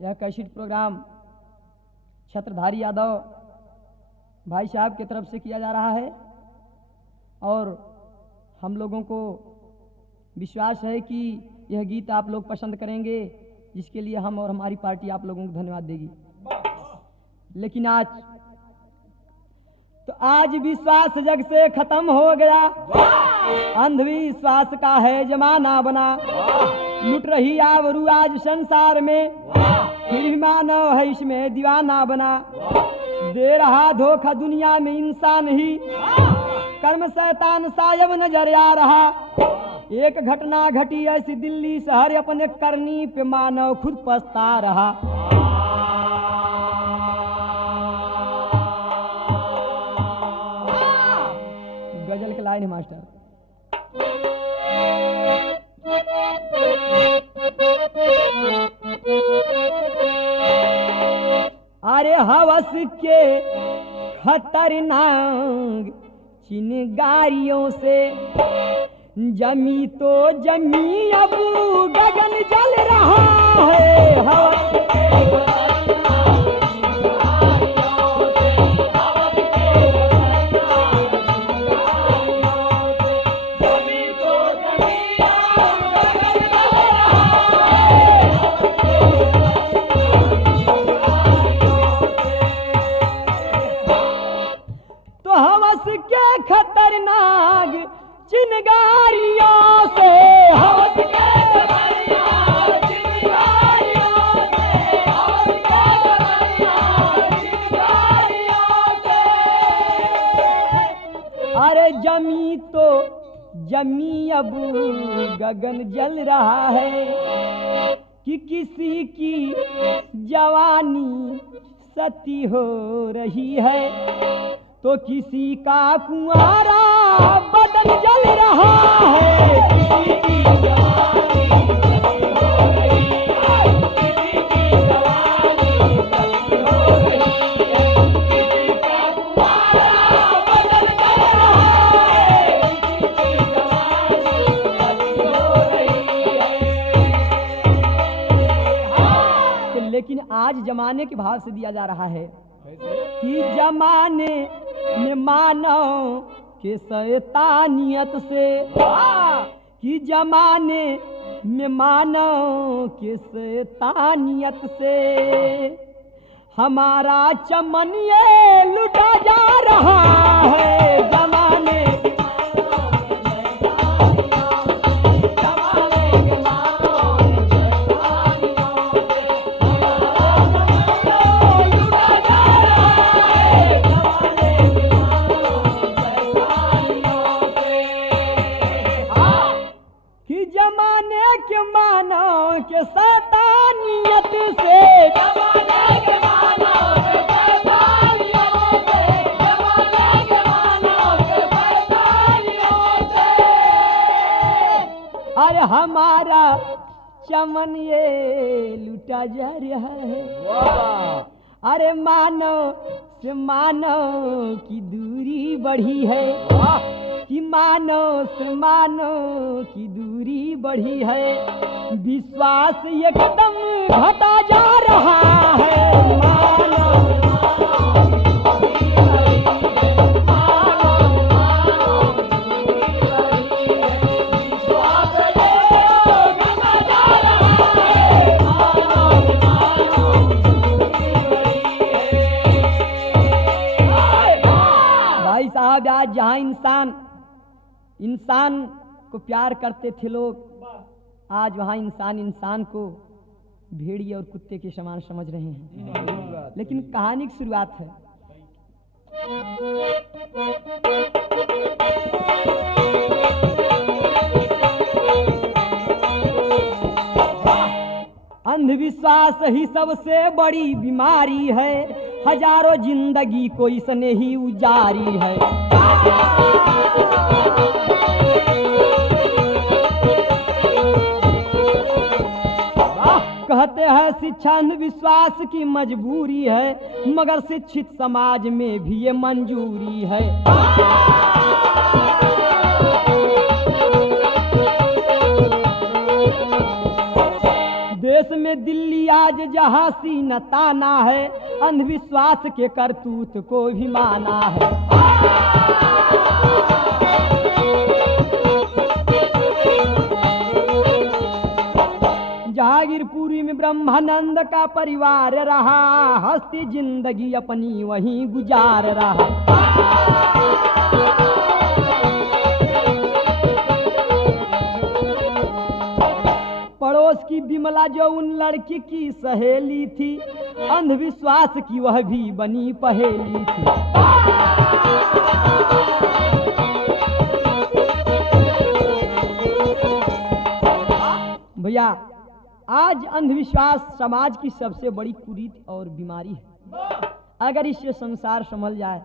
यह cassette programme छत्रधारी यादव भाई साहब की तरफ से किया जा रहा है और हम लोगों को विश्वास है कि यह गीत आप लोग पसंद करेंगे, जिसके लिए हम और हमारी पार्टी आप लोगों को धन्यवाद देगी। लेकिन आज विश्वास जग से खत्म हो गया, अंधविश्वास का है जमाना बना, लुट रही आवरू आज संसार में, फिर भी मानव है इसमें दीवाना बना, दे रहा धोखा दुनिया में इंसान ही, कर्म शैतान सायब नजर आ रहा। एक घटना घटी ऐसी दिल्ली शहर, अपने करनी पे मानव खुद पछता रहा। गजल के लाइन है मास्टर। अरे हवस के खतरनाक चिनगारियों से जमी तो जमी अब गगन जल रहा है। हवस के खतरनाक चिनगारियों से, हवस के खतरनाक चिनगारियों से, हवस के खतरनाक चिनगारियों से। अरे जमी तो जमी अब गगन जल रहा है कि किसी की जवानी सती हो रही है, तो किसी का कुंवारा बदन जल रहा है। किसी की जवानी सती हो रही है, किसी की जवानी सती हो रही है, किसी का कुंवारा बदन जल रहा है, किसी की जवानी सती हो रही है। लेकिन आज जमाने के भाव से दिया जा रहा है कि जमाने में मानो के शैतानियत से, कि जमाने में मानो के शैतानियत से हमारा चमन ये लुटा जा रहा है। जमाने के शैतानियत से, जमाने के मानव के शैतानियत से, जमाने के मानव के शैतानियत से। अरे हमारा चमन ये लुटा जा रहा है। अरे मानव से मानव की दूरी बढ़ी है, कि मानव से मानव की दूरी बढ़ी है, विश्वास एकदम घटा जा रहा है। मानव भाई साहब, आज जहाँ इंसान को प्यार करते थे लोग, आज वहाँ इंसान को भेड़िए और कुत्ते के समान समझ रहे हैं। लेकिन कहानी की शुरुआत है। अंधविश्वास ही सबसे बड़ी बीमारी है, हजारों जिंदगी को इसने ही उजारी है। कहते हैं शिक्षा अंधविश्वास की मजबूरी है, मगर शिक्षित समाज में भी ये मंजूरी है। देश देश में दिल्ली आज जहाँ सीना ताना है, अंधविश्वास के करतूत को भी माना है। जहांगीरपुरी में ब्रह्मानंद का परिवार रहा, हंसती जिंदगी अपनी वहीं गुजार रहा। पड़ोस की बिमला जो उन लड़की की सहेली थी, अंधविश्वास की वह भी बनी पहेली थी। भैया आज अंधविश्वास समाज की सबसे बड़ी कुरीति और बीमारी है। अगर इससे संसार संभल जाए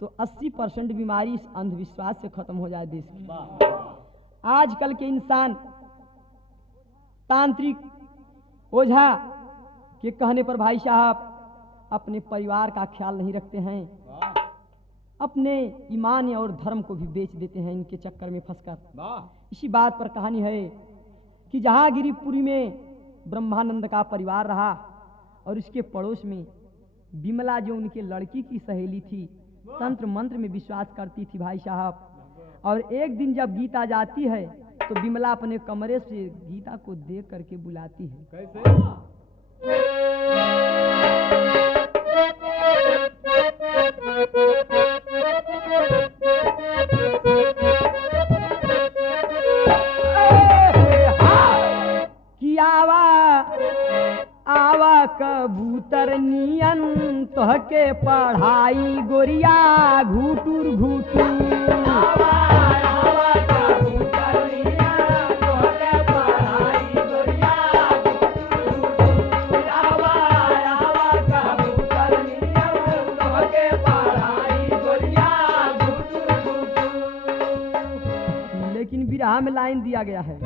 तो 80% बीमारी इस अंधविश्वास से खत्म हो जाए देश की। आजकल के इंसान तांत्रिक ओझा के कहने पर भाई साहब अपने परिवार का ख्याल नहीं रखते हैं, अपने ईमान और धर्म को भी बेच देते हैं इनके चक्कर में फंसकर। इसी बात पर कहानी है कि जहांगीरपुरी में ब्रह्मानंद का परिवार रहा और इसके पड़ोस में बिमला जो उनके लड़की की सहेली थी, तंत्र मंत्र में विश्वास करती थी भाई साहब। और एक दिन जब गीता जाती है तो बिमला अपने कमरे से गीता को देख करके बुलाती है। कैसे? कि आवा आवा कबूतर नियन तोहके पढ़ाई गोरिया घूटूर घूटूर। लेकिन बिरहा में लाइन दिया गया है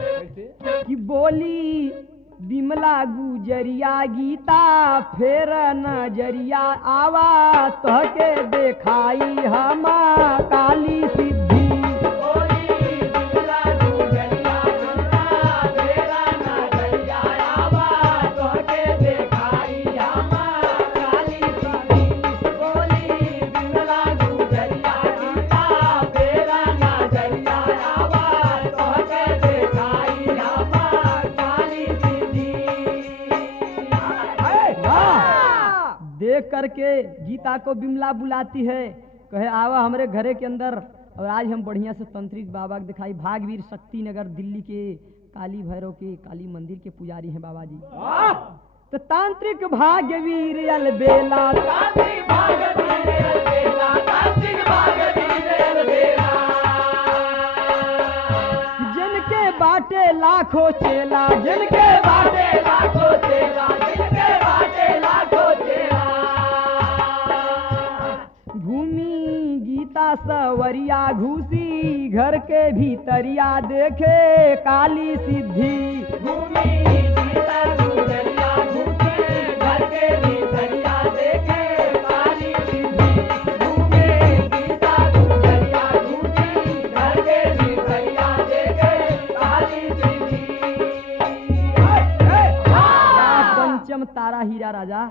कि बोली बिमला गुजरिया गीता फेर नजरिया आवा तोहके देखाई हम काली सिद्धि। देख करके गीता को बिमला बुलाती है, कहे आवा हमारे घरे के अंदर और आज हम बढ़िया से तंत्रिक बाबा दिखाई। भागवीर शक्ति नगर दिल्ली के काली भैरव के काली मंदिर के पुजारी हैं बाबा जी। तो तांत्रिक भाग्यवीर अलबेला, जिनके बाटे लाखों चेला, जिनके बाटे लाखों चेला, जिनके बाटे लाखों चेला। घूमी गीता सवरिया घुसी घर के भीतरिया देखे काली सिद्धि। घूमी गीता गुजरिया घुसी घर के भीतरिया देखे काली सिद्धि। घूमी गीता गुजरिया घुसी घर के भीतरिया देखे काली सिद्धि। पंचम तारा हीरा राजा।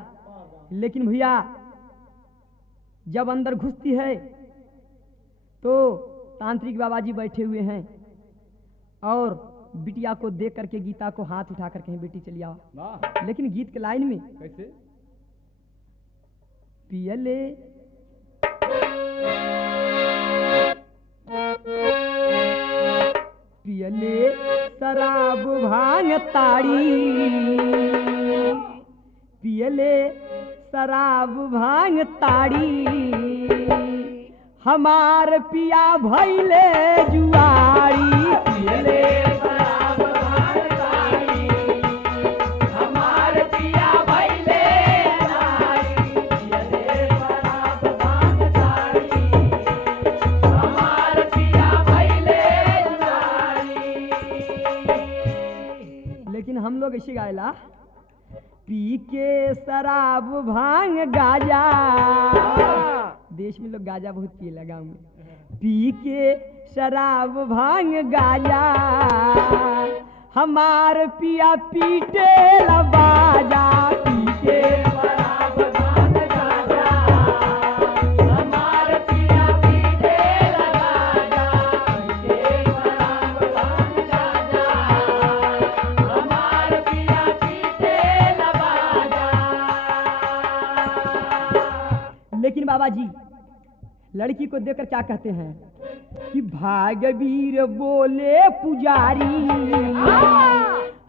लेकिन भैया जब अंदर घुसती है तो तांत्रिक बाबा जी बैठे हुए हैं और बिटिया को देख करके गीता को हाथ उठा कर कहीं बेटी चली आओ। लेकिन गीत के लाइन में कैसे? पियले पियले शराब भांग ताड़ी, पियले शराब भांग ताड़ी, हमार पिया भैले जुआरी। पियले शराब भांग ताड़ी, हमार पिया भैले जुआरी। पियले शराब भांग ताड़ी, हमार पिया भैले जुआरी। लेकिन हम लोग ऐसे गायला, पी के शराब भांग गाजा। देश में लोग गाजा बहुत पिए गाँव में। पी के शराब भांग गाजा, हमार पिया पीटे बाजा पीटे लेकिन बाबा जी लड़की को देखकर क्या कहते हैं कि भागवीर बोले पुजारी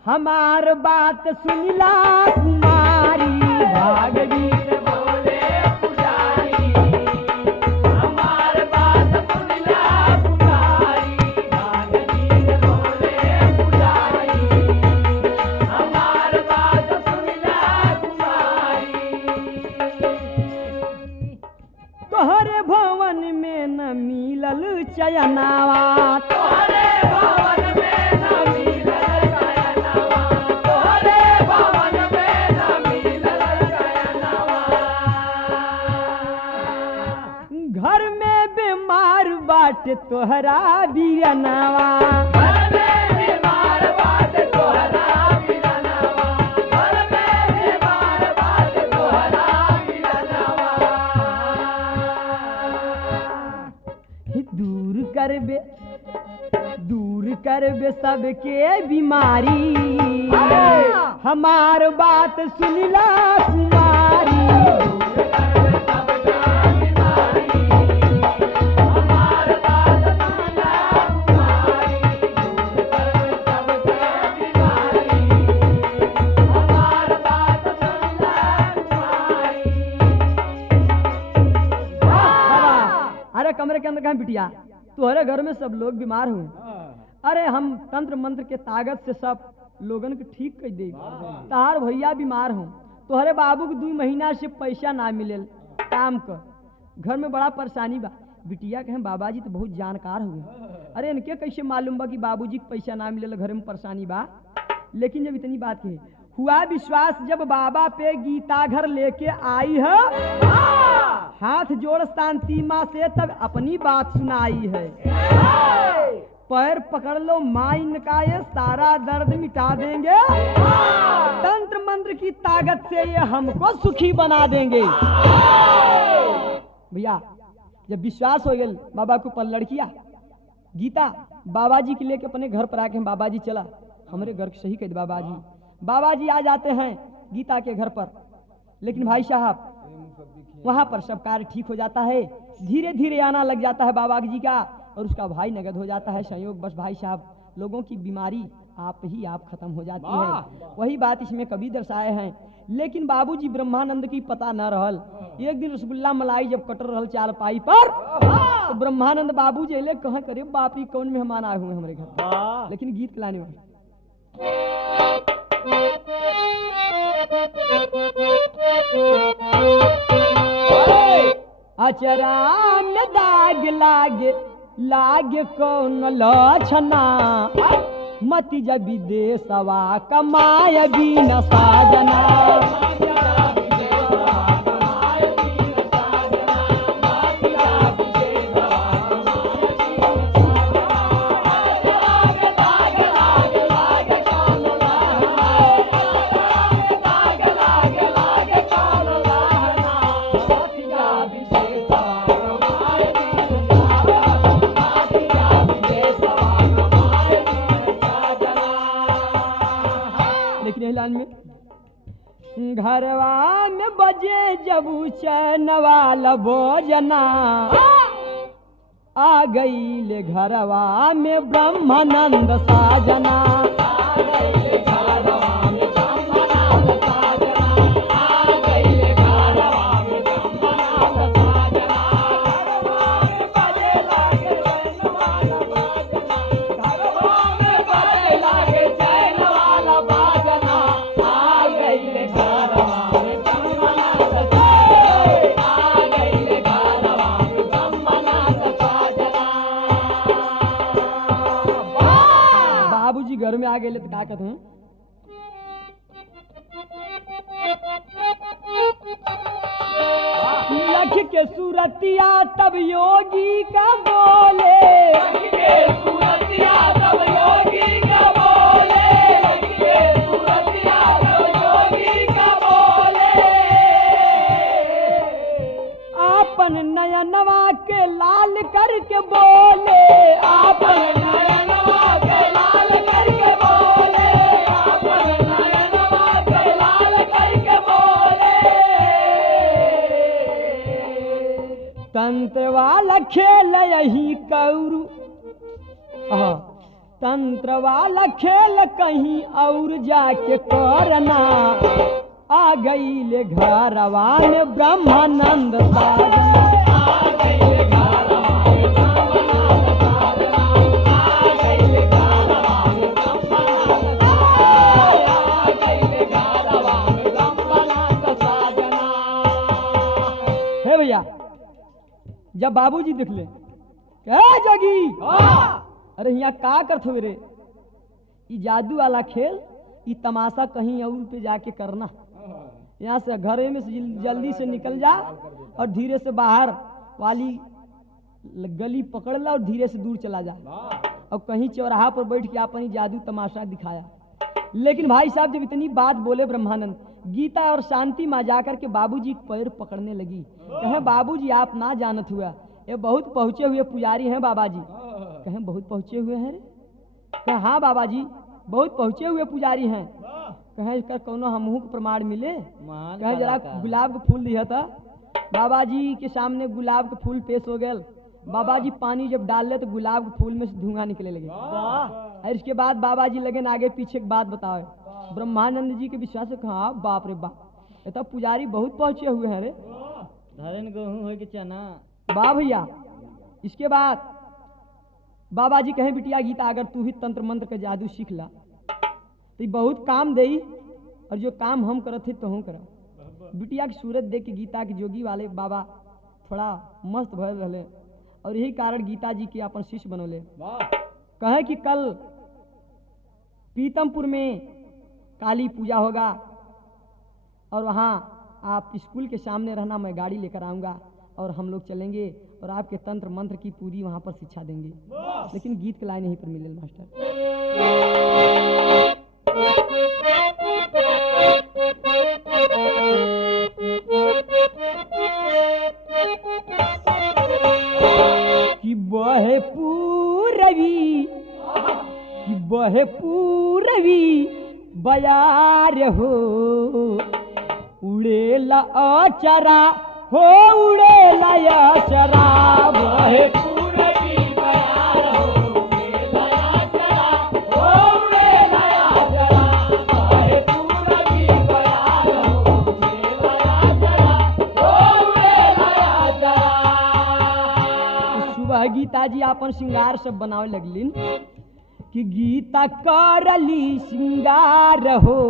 हमार बात सुनिला कुमारी भागवीर बोले पुजारी हमार बात सुनिला कुमारी भागवीर बोले पुजारी हमार बात सुनिला कुमारी तोहरे भवन में न मिलल चयनावा तोहरे भवन में न मिलल चयनावा तोहरे भवन में न मिलल चयनावा घर में बीमार बाट तोहरा बिरनावा घर में बीमार बाट तोहरा बिरनावा घर में बीमार बाट तोहरा बिरनावा दूर करबे सबके बीमारी हमार बात सुनिला कुमारी हमार बात सुनिला कुमारी हमार बात सुनिला कुमारी। अरे कमरे के अंदर कहाँ बिटिया तुम्हारे घर में सब लोग बीमार हुए अरे हम तंत्र मंत्र के ताकत से सब लोगन के ठीक कर दे तार भैया बीमार हो तुम्हारे बाबू के 2 महीना से पैसा ना मिले काम का घर में बड़ा परेशानी बा बिटिया कहें बाबा जी तो बहुत जानकार हुए अरे इनके कैसे मालूम बा कि बाबूजी के पैसा ना मिले घर में परेशानी बा लेकिन जब इतनी बात कही हुआ विश्वास जब बाबा पे गीता घर लेके आई है हाथ जोड़ शांति माँ से तब अपनी बात सुनाई है पैर पकड़ लो माँ इनका ये सारा दर्द मिटा देंगे तंत्र मंत्र की ताकत से ये हमको सुखी बना देंगे भैया जब विश्वास हो गया बाबा के ऊपर लड़किया गीता बाबा जी के लेके अपने घर पर आके बाबा जी चला हमारे घर सही कह बाबा जी आ जाते हैं गीता के घर पर लेकिन भाई साहब वहां पर सब कार्य ठीक हो जाता है धीरे धीरे आना लग जाता है बाबा जी का और उसका भाई नगद हो जाता है संयोग बस भाई साहब लोगों की बीमारी आप ही आप खत्म हो जाती है वही बात इसमें कभी दर्शाए हैं लेकिन बाबूजी ब्रह्मानंद की पता न रहल एक दिन रसगुल्ला मलाई जब कटर रहल चारपाई पर तो ब्रह्मानंद बाबू जेले कहाँ करे बापरी कौन मेहमान आए हुए हमारे घर लेकिन गीत लाने वाले अचरा में दाग लागे लागे कौन लक्षणा मति जब विदेशवा कमाय बिन साजना घरवा में बजे जब चैन वाला भोजना आ गई ले घरवा में ब्रह्मानंद साजना घर में आ गए तो क्या कहते हैं लख के सूरतिया तब योगी का बोले लख के सूरतिया तब योगी का बोले तंत्र वाला खेल यही कौरू, तंत्र वाला खेल कहीं और जाके करना, आ गई ले घरवा में ब्रह्मानंद साधना, आ गई ले घरवा में ब्रह्मानंद साधना, आ गई ले घरवा में ब्रह्मानंद साधना, आ गई ले घरवा में ब्रह्मानंद साधना। हे भैया, जब बाबूजी दिख ले, क्या जगी, अरे यहाँ का करत हो रे, ये जादू वाला खेल, ये तमाशा कहीं और पे जाके करना, यहाँ से घर में से जल्दी से निकल जा और धीरे से बाहर वाली गली पकड़ ला और धीरे से दूर चला जा, और कहीं चौराहा पर बैठ के अपनी जादू तमाशा दिखाया। लेकिन भाई साहब जब इतनी बात बोले ब्रह्मानंद, गीता और शांति माँ जाकर के बाबूजी पैर पकड़ने लगी, कहे बाबूजी आप ना जानत हुआ, ये बहुत पहुंचे हुए पुजारी हैं बाबा जी। कहें बहुत पहुंचे हुए हैं रे? कहें हाँ बाबा जी बहुत पहुंचे हुए पुजारी हैं। कहें इसका कोनो हमहू को प्रमाण मिले? कहें जरा गुलाब का फूल दिया था। बाबा जी के सामने गुलाब का फूल पेश हो गया। बाबा जी पानी जब डाल ले तो गुलाब के फूल में से धुआं निकले लगे। और इसके बाद बाबा जी लगे आगे पीछे की बात बताओ। ब्रह्मानंद जी के विश्वास से कहा बाप रे बाप, ये तो पुजारी बहुत पहुंचे हुए हैं रे। धरन गेहूं हो के चना वाह भैया। इसके बाद बाबा जी कहें बिटिया गीता अगर तू ही तंत्र मंत्र का जादू सीख ला तो बहुत काम दे, और जो काम हम करत थे तो हम करा। बिटिया की सूरत देख के गीता के जोगी वाले बाबा थोड़ा मस्त भर रहे, और यही कारण गीता जी के अपन शिष्य बनोले। कहे कि कल पीतमपुर में काली पूजा होगा और वहाँ आप स्कूल के सामने रहना, मैं गाड़ी लेकर आऊँगा और हम लोग चलेंगे और आपके तंत्र मंत्र की पूरी वहाँ पर शिक्षा देंगे। लेकिन गीत के लाइन यहीं पर मिले मास्टर। कि बहे पूरवी, कि बहे पूरवी बयार हो, उड़ेला अचरा हो, उड़ेला अचरा बहे पूरवी बयार हो, उड़ेला अचरा हो, उड़ेला अचरा बहे पूरवी बयार हो, उड़ेला अचरा हो, उड़ेला अचरा। सुबह गीता जी अपन श्रृंगार सब बनावे लगलिन कि गीता करली श्रृंगार हो,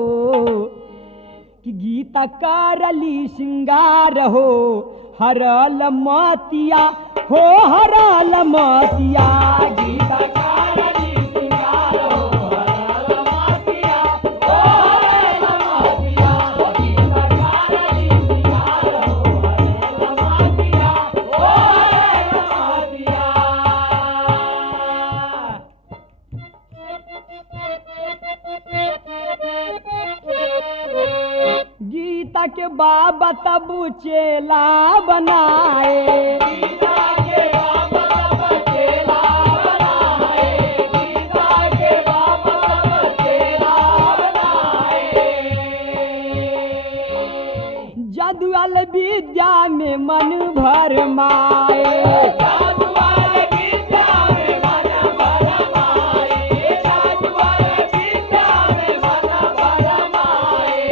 कि गीता करली श्रृंगार हो, हरल मतिया हो, हरल मतिया। गीता करली श्रृंगार हो, हरल मतिया हो, हरल मतिया। गीता करली श्रृंगार हो, हरल मतिया हो, हरल मतिया। गीता के बाबा तब चेला बनाए, गीता के बाबा तब चेला बनाए, गीता के बाबा तब चेला बनाए। जादू वाले विद्या में मन भर माए, जादू वाले विद्या में मन भर माए, जादू वाले विद्या में मन भर माए।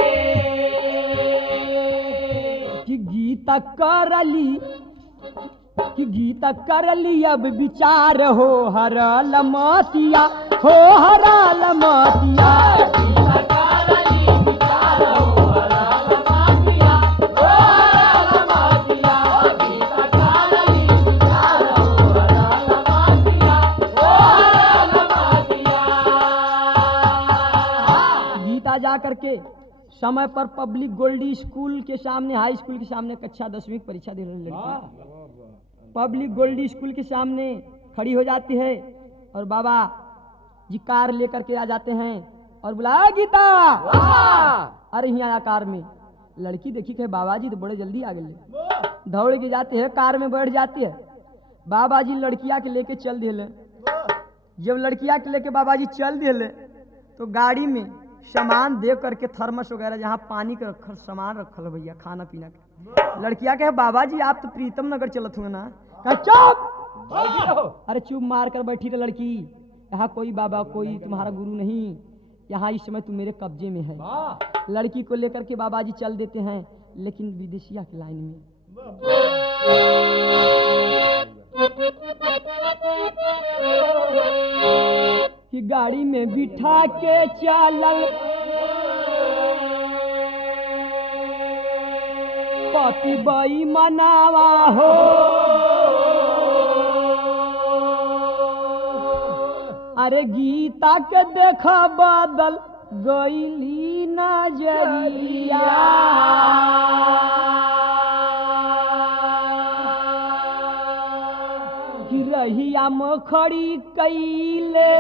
कि गीता करली, कि गीता करली अब विचार हो, हरल मतिया हो, हरल मतिया। गीता करली विचार हो, हरल मतिया हो, हरल मतिया। गीता करली विचार हो, हरल मतिया हो, हरल मतिया। गीता जा करके समय पर पब्लिक गोल्डी स्कूल के सामने, हाई स्कूल के सामने कक्षा 10वीं की परीक्षा दे रही लड़की पब्लिक गोल्डी स्कूल के सामने खड़ी हो जाती है और बाबा जी कार लेकर के आ जाते हैं और बुलाया गीता। अरे यहाँ कार में लड़की देखी कि बाबा जी तो बड़े जल्दी आ गए, दौड़ के जाते हैं, कार में बैठ जाती है। बाबा जी लड़किया के लेके चल दिले। जब लड़किया के लेके बाबा जी चल दिले तो गाड़ी में सामान दे करके थर्मस वगैरह जहाँ पानी का सामान रखल भैया खाना पीना के लड़किया कहे बाबा जी आप तो प्रीतम नगर चलत हुए ना। कहा चुप, अरे चुप मार कर बैठी रे लड़की। यहाँ कोई बाबा कोई तुम्हारा गुरु नहीं, यहाँ इस समय तुम मेरे कब्जे में है। लड़की को लेकर के बाबा जी चल देते हैं, लेकिन विदेशिया की लाइन में। कि गाड़ी में बिठा के चलल पति बई मनावा हो। अरे गीता के देखा बदल गईली नजरिया। कि रहिया मखड़ी कैले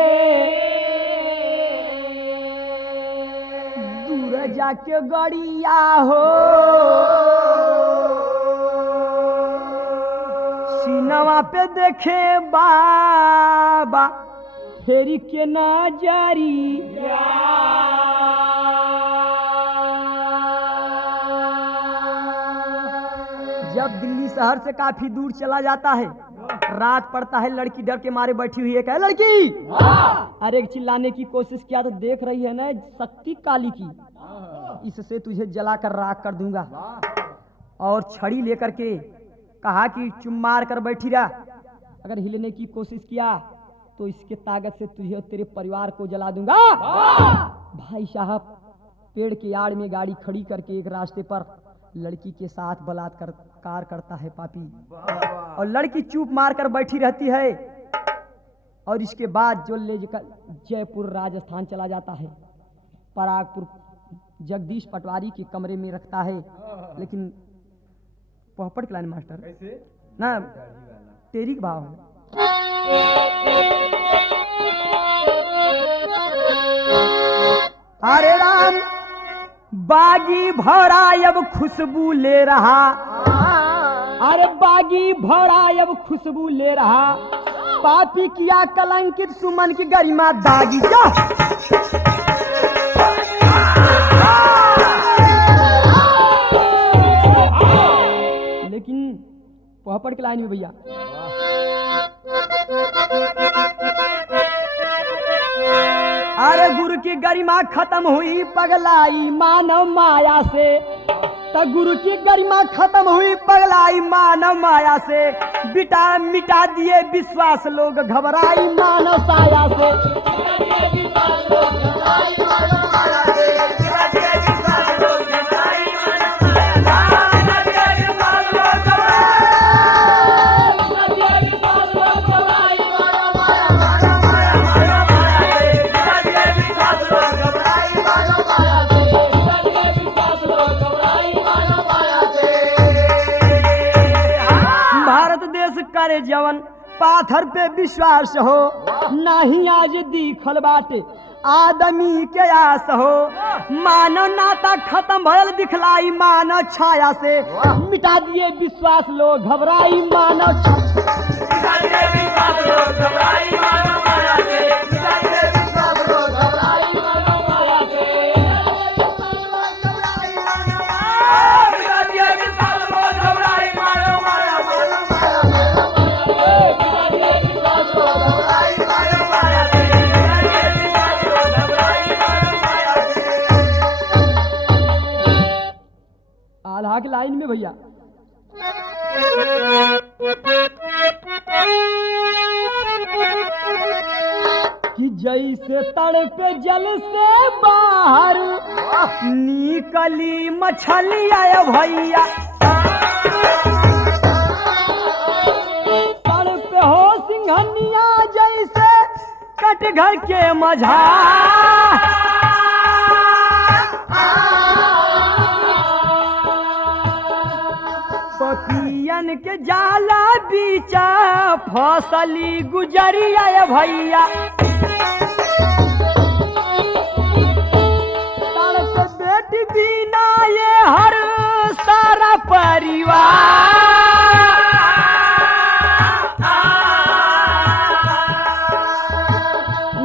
दूर जाके गड़िया हो। सीनवा पे देखे बाबा फेरी के नजरिया। जब दिल्ली शहर से काफी दूर चला जाता है, रात पड़ता है, लड़की डर के मारे बैठी हुई है। कहे लड़की अरे चिल्लाने की कोशिश किया तो देख रही है ना शक्ति काली की, इससे तुझे जलाकर राख कर दूंगा। और छड़ी लेकर के कहा कि चुम मार कर बैठी रहा, अगर हिलने की कोशिश किया तो इसके ताकत से तुझे और तेरे परिवार को जला दूंगा। भाई साहब पेड़ के आड़ में गाड़ी खड़ी करके एक रास्ते पर लड़की के साथ बलात्कार करता है पापी, और लड़की चुप मार कर बैठी रहती है। और इसके बाद जो ले जयपुर राजस्थान चला जाता है, परागपुर जगदीश पटवारी के कमरे में रखता है। लेकिन पोपट के लाइन मास्टर ना तेरी का भाव है। अरे राम बागी भौरा अब खुशबू ले रहा। अरे बागी भौरा अब खुशबू ले रहा। पापी किया कलंकित सुमन की गरिमा दागी। जा लेकिन पोपट की लाइन में भैया अरे गुरु की गरिमा खत्म हुई पगलाई मानव माया से। तो गुरु की गरिमा खत्म हुई पगलाई मानव माया से। मिटा दिए विश्वास लोग घबराई मानव साया से। करे जवन पाथर पे विश्वास हो, नहीं आज दिखल बाटे आदमी के आस हो। मानव नाता खत्म भयल दिखलाई मानव छाया से। मिटा दिए विश्वास लोग घबराई मानव आल्हा की लाइन में भैया कि जैसे तड़पे जल से बाहर निकली मछलिया भैया। तड़पे हो सिंघनिया जैसे कटघर के मझा। पतियन के जाला बीचा फसली गुजरिया भैया। तड़प बेटी बिना ये हर सारा परिवार।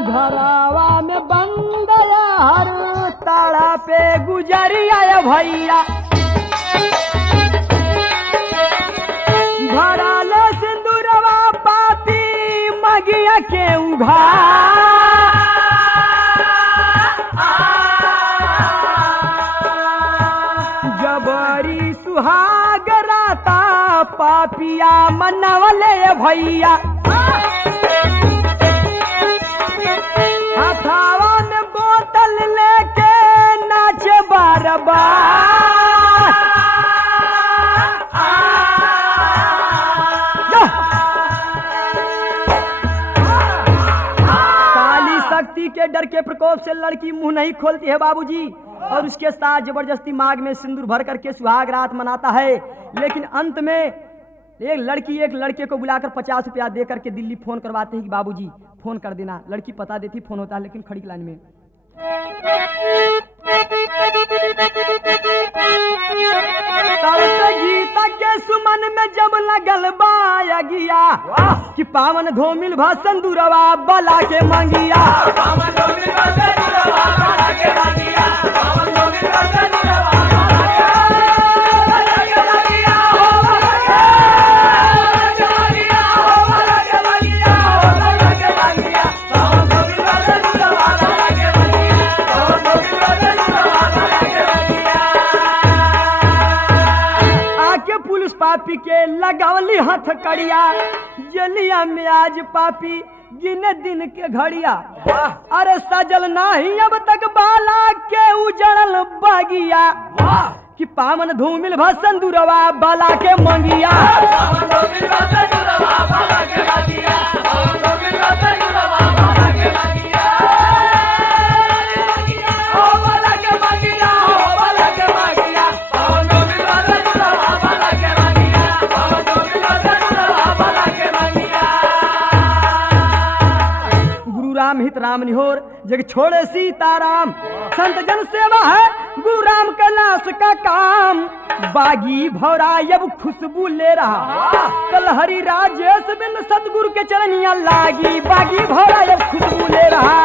घरवा में बंद हर ताड़ा पे गुजरिया भैया। जबरी सुहाग राता पापिया मनवले भैया हथावा में बोतल लेके नाचे बार बार काली शक्ति के डर के प्रकोप से लड़की मुंह नहीं खोलती है बाबूजी, और उसके साथ जबरदस्ती मांग में सिंदूर भर करके सुहाग रात मनाता है। लेकिन अंत में एक लड़की एक लड़के को बुलाकर 50 रुपया दे करके दिल्ली फोन करवाते हैं कि बाबूजी फोन कर देना। लड़की पता देती, फोन होता है, लेकिन खड़ी लाइन में गीता के सुमन में जब लगल बाया गिया कि पावन धोमिल भा संदूरवा बला के मंगिया। पापी के लगावली हथकड़िया जलिया में आज पापी गिने दिन के घड़िया। अरे सजल नाही अब तक बाला के उजड़ल बगिया कि पावन धूमिल भसन दूरवा बाला के मंगिया। राम हित राम निहोर जग छोड़े सीताराम, संत जन सेवा है गुरु राम कैलाश का काम। बागी भौरा अब खुशबू ले रहा कल हरि राजेश बिन सतगुरु के चरनिया लागी। बागी भौरा अब खुशबू ले रहा